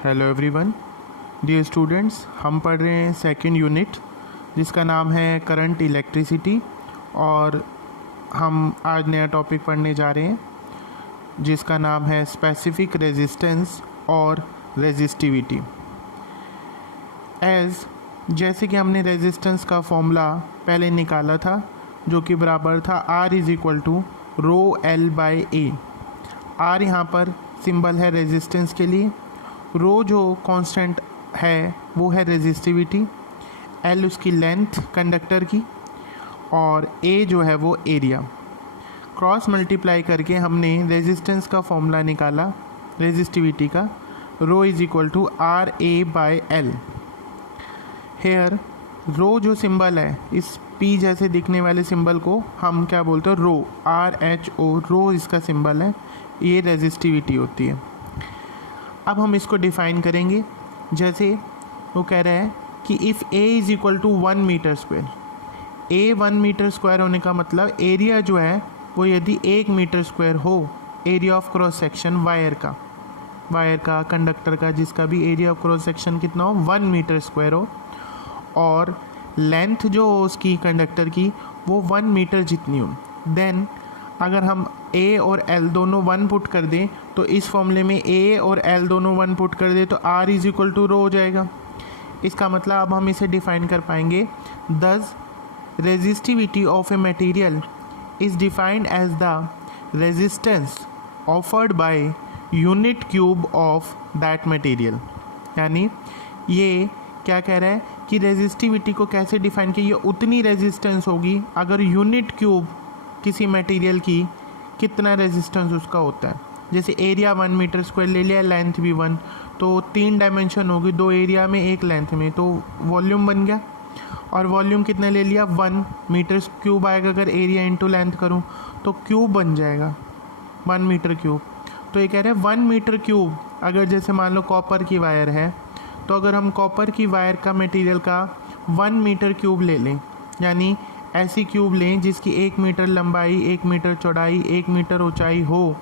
Hello everyone, dear students, हम पढ़ रहे हैं सेकंड यूनिट जिसका नाम है करंट इलेक्ट्रिसिटी। और हम आज नया टॉपिक पढ़ने जा रहे हैं जिसका नाम है स्पेसिफिक रेजिस्टेंस और रेजिस्टिविटी। जैसे कि हमने रेजिस्टेंस का फॉर्मूला पहले निकाला था जो कि बराबर था R is equal to rho L by A. R यहाँ पर सिंबल है रेजिस्टेंस के लिए, रो जो कांस्टेंट है वो है रेजिस्टिविटी, एल उसकी लेंथ कंडक्टर की, और ए जो है वो एरिया। क्रॉस मल्टीप्लाई करके हमने रेजिस्टेंस का फॉर्मूला निकाला रेजिस्टिविटी का, rho is equal to R A by L. Here rho जो सिंबल है, इस पी जैसे दिखने वाले सिंबल को हम क्या बोलते हैं, रो, आर एच ओ, रो इसका सिंबल है, ये रेजिस्टिविटी होती है। अब हम इसको डिफ़ाइन करेंगे। जैसे वो कह रहा है कि if A is equal to 1 metre square, A 1 metre square होने का मतलब एरिया जो है वो यदि 1 मीटर स्क्वायर हो, area of cross section wire का कंडक्टर का जिसका भी एरिया ऑफ क्रॉस सेक्शन कितना हो, 1 मीटर स्क्वायर हो, और लेंथ जो हो उसकी कंडक्टर की वो 1 मीटर जितनी हो, देन अगर हम A और L दोनों 1 पुट कर दें तो इस फॉर्मूले में A और L दोनों 1 पुट कर दें तो R इज़ इक्वल टू रो हो जाएगा। इसका मतलब अब हम इसे डिफ़ाइन कर पाएंगे। Thus resistivity of a material is defined as the resistance offered by unit cube of that material. यानी ये क्या कह रहा है कि रेजिस्टिविटी को कैसे डिफ़ाइन किया, ये उतनी रेजिस्टेंस होगी अगर यूनिट क्यूब किसी मटेरियल की कितना रेजिस्टेंस उसका होता है। जैसे एरिया 1 मीटर स्क्वायर ले लिया, लेंथ भी 1, तो 3 डायमेंशन होगी, 2 एरिया में 1 लेंथ में, तो वॉल्यूम बन गया। और वॉल्यूम कितना ले लिया, 1 मीटर क्यूब आएगा, अगर एरिया इंटू लेंथ करूँ तो क्यूब बन जाएगा 1 मीटर क्यूब। तो ये कह रहे हैं 1 मीटर क्यूब, अगर जैसे मान लो कॉपर की वायर है तो अगर हम कॉपर की वायर का मटेरियल का 1 मीटर क्यूब ले लें, यानी ऐसी क्यूब लें जिसकी 1 मीटर लंबाई, 1 मीटर चौड़ाई, 1 मीटर ऊंचाई हो,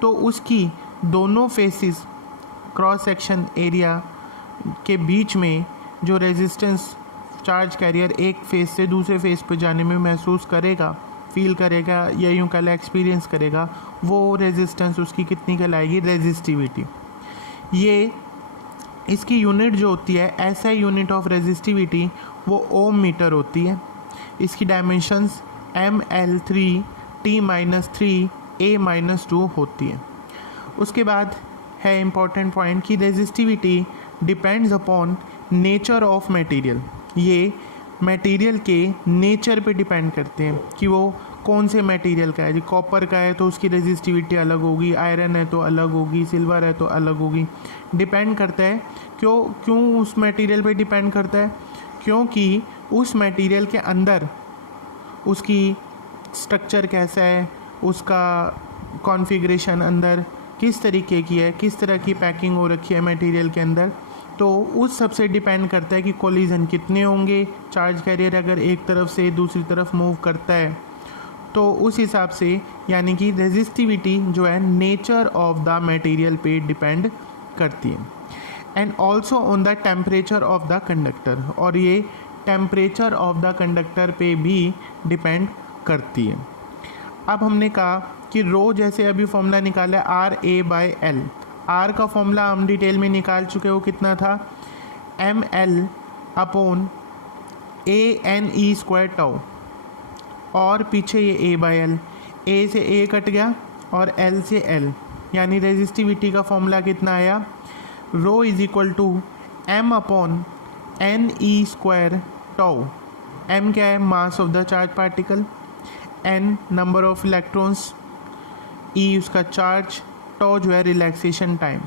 तो उसकी दोनों फेसिस क्रॉस सेक्शन एरिया के बीच में जो रेजिस्टेंस चार्ज कैरियर एक फेस से दूसरे फेस पर जाने में महसूस करेगा, फील करेगा, या यूँ कल एक्सपीरियंस करेगा, वो रेजिस्टेंस उसकी कितनी कहलाएगी, रेजिस्टिविटी। ये इसकी यूनिट जो होती है, ऐसा यूनिट ऑफ रेजिस्टिविटी वो ओम मीटर होती है। इसकी डायमेंशंस ML3 T-3 A-2 होती है। उसके बाद है इम्पॉर्टेंट पॉइंट कि resistivity depends upon nature of material. ये मटेरियल के नेचर पे डिपेंड करते हैं कि वो कौन से मटेरियल का है। जो कॉपर का है तो उसकी रेजिस्टिविटी अलग होगी, आयरन है तो अलग होगी, सिल्वर है तो अलग होगी। डिपेंड करता है क्यों उस मटेरियल पे डिपेंड करता है, क्योंकि उस मटेरियल के अंदर उसकी स्ट्रक्चर कैसा है, उसका कॉन्फ़िगरेशन अंदर किस तरीके की है, किस तरह की पैकिंग हो रखी है मटेरियल के अंदर, तो उस सब से डिपेंड करता है कि कोलिजन कितने होंगे। चार्ज कैरियर अगर एक तरफ से दूसरी तरफ मूव करता है तो उस हिसाब से, यानी कि रेजिस्टिविटी जो है नेचर ऑफ द मटेरियल पे डिपेंड करती है। And also on the temperature of the conductor, और ये टेम्परेचर ऑफ द कंडक्टर पे भी डिपेंड करती है। अब हमने कहा कि रो जैसे अभी फॉर्मूला निकाला R A by L, R का फॉर्मूला हम डिटेल में निकाल चुके, वो कितना था, ML upon ANE square tau, और पीछे ये A बाय एल, A से A कट गया और L से L, यानी रेजिस्टिविटी का फॉर्मूला कितना आया, rho is equal to M upon NE square tau. M क्या है, mass of the charge particle, N number of electrons, E उसका चार्ज, टाउ जो है रिलैक्सेशन टाइम।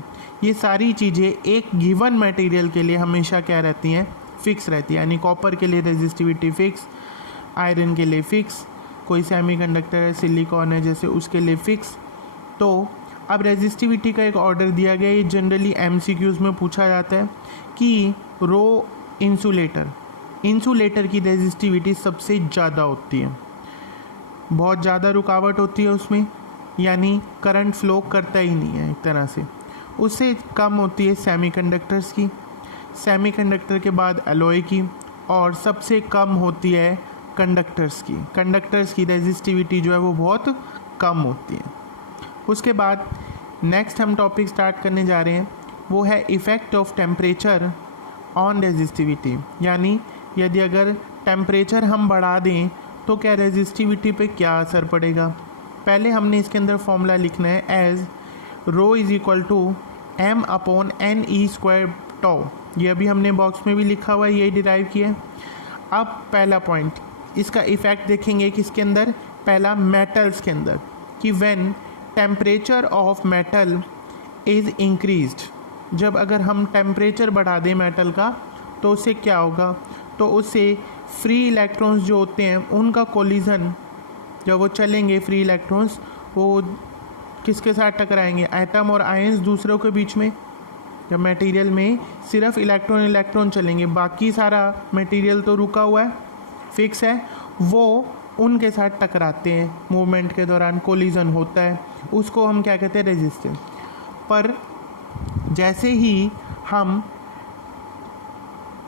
ये सारी चीज़ें एक गिवन मटेरियल के लिए हमेशा क्या रहती हैं, फिक्स रहती है। यानी कॉपर के लिए रेजिस्टिविटी फिक्स, आयरन के लिए फिक्स, कोई सेमीकंडक्टर है, सिलिकॉन है जैसे, उसके लिए फिक्स। तो अब रेजिस्टिविटी का एक ऑर्डर दिया गया, ये जनरली MCQs में पूछा जाता है कि रो इंसुलेटर की रेजिस्टिविटी सबसे ज़्यादा होती है, बहुत ज़्यादा रुकावट होती है उसमें, यानी करंट फ्लो करता ही नहीं है एक तरह से। उससे कम होती है सेमीकंडक्टर्स की, सेमीकंडक्टर के बाद एलॉय की, और सबसे कम होती है कंडक्टर्स की। कंडक्टर्स की रेजिस्टिविटी जो है वो बहुत कम होती है। उसके बाद नेक्स्ट हम टॉपिक स्टार्ट करने जा रहे हैं, वो है effect of temperature on resistivity, यानी यदि अगर टेम्परेचर हम बढ़ा दें तो क्या रेजिस्टिविटी पे क्या असर पड़ेगा। पहले हमने इसके अंदर फॉर्मूला लिखना है as rho is equal to M upon N E square tau. ये अभी हमने बॉक्स में भी लिखा हुआ है, यही डिराइव किया है। अब पहला पॉइंट, इसका इफ़ेक्ट देखेंगे किसके अंदर, पहला मेटल्स के अंदर, कि when temperature of metal is increased, जब अगर हम टेम्परेचर बढ़ा दें मेटल का तो उससे क्या होगा, तो उससे फ्री इलेक्ट्रॉन्स जो होते हैं उनका कोलिजन, जब वो चलेंगे फ्री इलेक्ट्रॉन्स, वो किसके साथ टकराएंगे, एटम और आयंस दूसरों के बीच में। जब मटेरियल में सिर्फ इलेक्ट्रॉन इलेक्ट्रॉन चलेंगे, बाकी सारा मटेरियल तो रुका हुआ है, फिक्स है, वो उनके साथ टकराते हैं मूवमेंट के दौरान, कोलिजन होता है, उसको हम क्या कहते हैं, रेजिस्टेंस। पर जैसे ही हम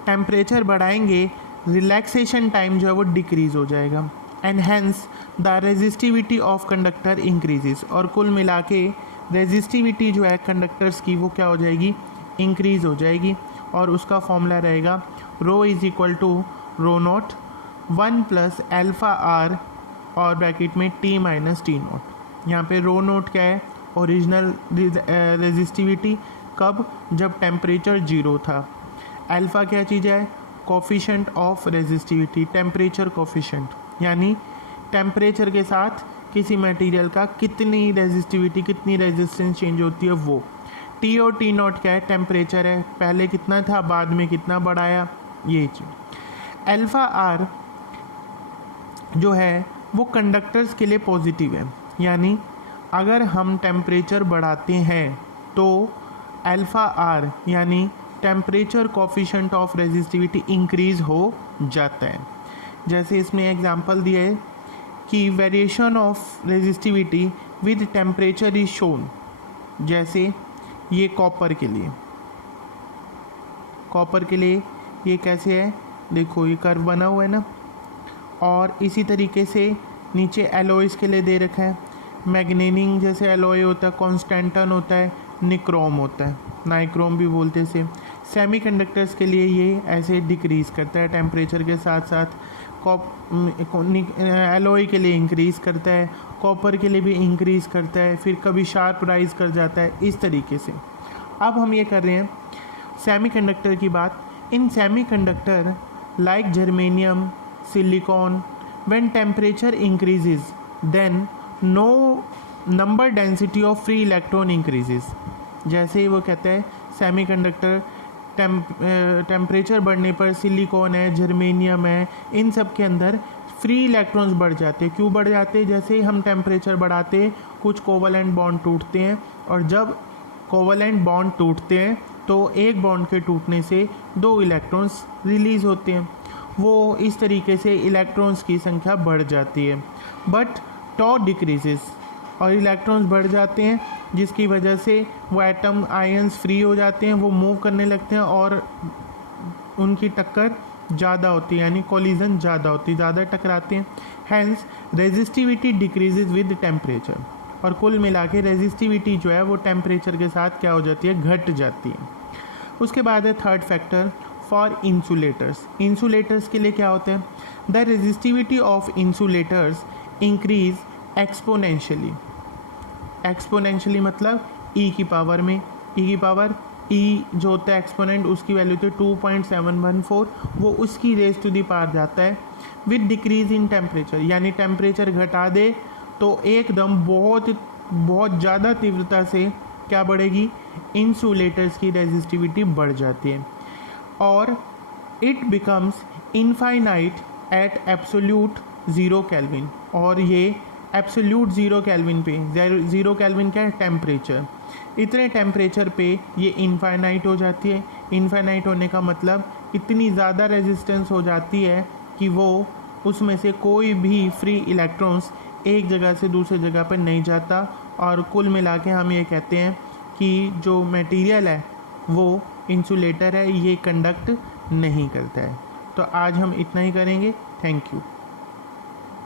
टेम्परेचर बढ़ाएंगे रिलैक्सेशन टाइम जो है वो डिक्रीज़ हो जाएगा, and hence the resistivity of conductor increases, और कुल मिला के रेजिस्टिविटी जो है कंडक्टर्स की वो क्या हो जाएगी, इंक्रीज़ हो जाएगी। और उसका फॉर्मूला रहेगा rho is equal to rho naught 1 plus alpha R और ब्रैकेट में टी माइनस टी नॉट। यहाँ पे रो नोट क्या है, ओरिजिनल रेजिस्टिविटी, कब, जब टेम्परेचर 0 था। अल्फ़ा क्या चीज़ है, coefficient of resistivity, temperature coefficient, यानी टेम्परेचर के साथ किसी मटेरियल का कितनी रेजिस्टिविटी, कितनी रेजिस्टेंस चेंज होती है वो। टी और टी नॉट क्या है, टेम्परेचर है, पहले कितना था बाद में कितना बढ़ाया, ये चीज़। अल्फ़ा आर जो है वो कंडक्टर्स के लिए पॉजिटिव है, यानी अगर हम टेम्परेचर बढ़ाते हैं तो अल्फ़ा आर यानी temperature coefficient of resistivity increase हो जाता है। जैसे इसमें एग्जांपल दिया है कि variation of resistivity with temperature is shown, जैसे ये कॉपर के लिए, कॉपर के लिए ये कैसे है, देखो ये कर्व बना हुआ है ना, और इसी तरीके से नीचे एलॉयज़ के लिए दे रखा है, मैग्नीनियम जैसे एलॉय होता है, कॉन्स्टेंटन होता है, निक्रोम होता है, नाइक्रोम भी बोलते हैं इसे। सेमीकंडक्टर्स के लिए ये ऐसे डिक्रीज़ करता है टेम्परेचर के साथ साथ, एलॉय के लिए इंक्रीज़ करता है, कॉपर के लिए भी इंक्रीज़ करता है, फिर कभी शार्प राइज कर जाता है, इस तरीके से। अब हम ये कर रहे हैं सेमीकंडक्टर की बात। In semiconductor like germanium, silicon, when temperature increases then no number density of free electron increases. जैसे ही वो कहते हैं सेमीकंडक्टर टेम्परेचर बढ़ने पर सिलिकॉन है, जर्मेनियम है, इन सब के अंदर फ्री इलेक्ट्रॉन्स बढ़ जाते हैं। क्यों बढ़ जाते हैं, जैसे ही हम टेम्परेचर बढ़ाते हैं कुछ कोवलेंट बॉन्ड टूटते हैं, और जब कोवलेंट बॉन्ड टूटते हैं तो एक बॉन्ड के टूटने से 2 इलेक्ट्रॉन्स रिलीज़ होते हैं, वो इस तरीके से इलेक्ट्रॉन्स की संख्या बढ़ जाती है। बट टॉ डिक्रीजेस, और इलेक्ट्रॉन्स बढ़ जाते हैं जिसकी वजह से वो एटम आयंस फ्री हो जाते हैं, वो मूव करने लगते हैं और उनकी टक्कर ज़्यादा होती है, यानी कोलिजन ज़्यादा होती है, ज़्यादा टकराते हैं। Hence resistivity decreases with temperature, और कुल मिला के रेजिस्टिविटी जो है वो टेम्परेचर के साथ क्या हो जाती है, घट जाती है। उसके बाद है third factor for insulators. Insulators के लिए क्या होता है, the resistivity of insulators increase exponentially. Exponentially मतलब ई की पावर में, ई की पावर ई जो होता है एक्सपोनेंट, उसकी वैल्यू तो 2.714, वो उसकी रेज टू दी पावर जाता है विद डिक्रीज इन टेम्परेचर, यानी टेम्परेचर घटा दे तो एकदम बहुत ज़्यादा तीव्रता से क्या बढ़ेगी, इंसुलेटर्स की रेजिस्टिविटी बढ़ जाती है, और it becomes infinite at absolute 0 kelvin. और ये एब्सोल्यूट 0 केल्विन पे, 0 केल्विन क्या है, टेम्परेचर, इतने टेम्परेचर पे ये इनफाइनाइट हो जाती है। इनफाइनाइट होने का मतलब इतनी ज़्यादा रेजिस्टेंस हो जाती है कि वो उसमें से कोई भी फ्री इलेक्ट्रॉन्स एक जगह से दूसरी जगह पर नहीं जाता, और कुल मिला के हम ये कहते हैं कि जो मटेरियल है वो इंसुलेटर है, ये कंडक्ट नहीं करता है। तो आज हम इतना ही करेंगे। Thank you.